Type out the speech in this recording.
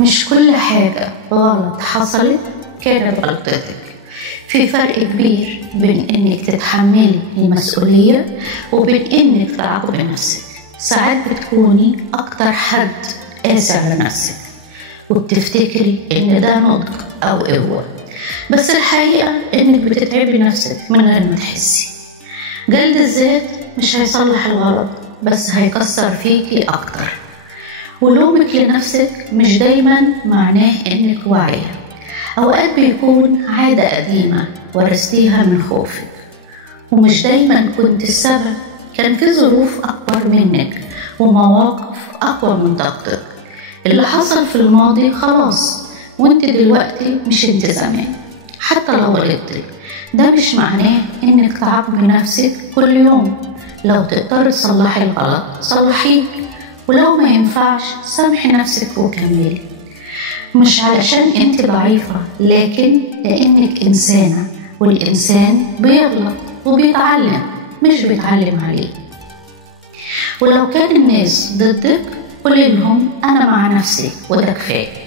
مش كل حاجة غلط حصلت كانت غلطتك. في فرق كبير بين إنك تتحملي المسؤولية وبين إنك تعاقبي نفسك. ساعات بتكوني أكتر حد قاسي على نفسك وبتفتكري إن ده نضج أو قوة، بس الحقيقة إنك بتتعبي نفسك من غير ما تحسي. جلد الذات مش هيصلح الغلط، بس هيكسر فيكي أكتر. ولومك لنفسك مش دايما معناه إنك واعية، أوقات بيكون عادة قديمة ورثتيها من خوفك، ومش دايما كنت السبب. كان في ظروف أكبر منك ومواقف أقوى من طاقتك. اللي حصل في الماضي خلاص، وانت دلوقتي مش انت زمان. حتى لو غلطتي ده مش معناه انك تعاقبي نفسك كل يوم. لو تقدري تصلحي الغلط صلحيه، ولو ما ينفعش سامحي نفسك وكملي. مش علشان انت ضعيفة، لكن لانك انسانة، والانسان بيغلط وبيتعلم، مش بيتعلم عليه. ولو كان الناس ضدك قولي لهم انا مع نفسي وده كفاية.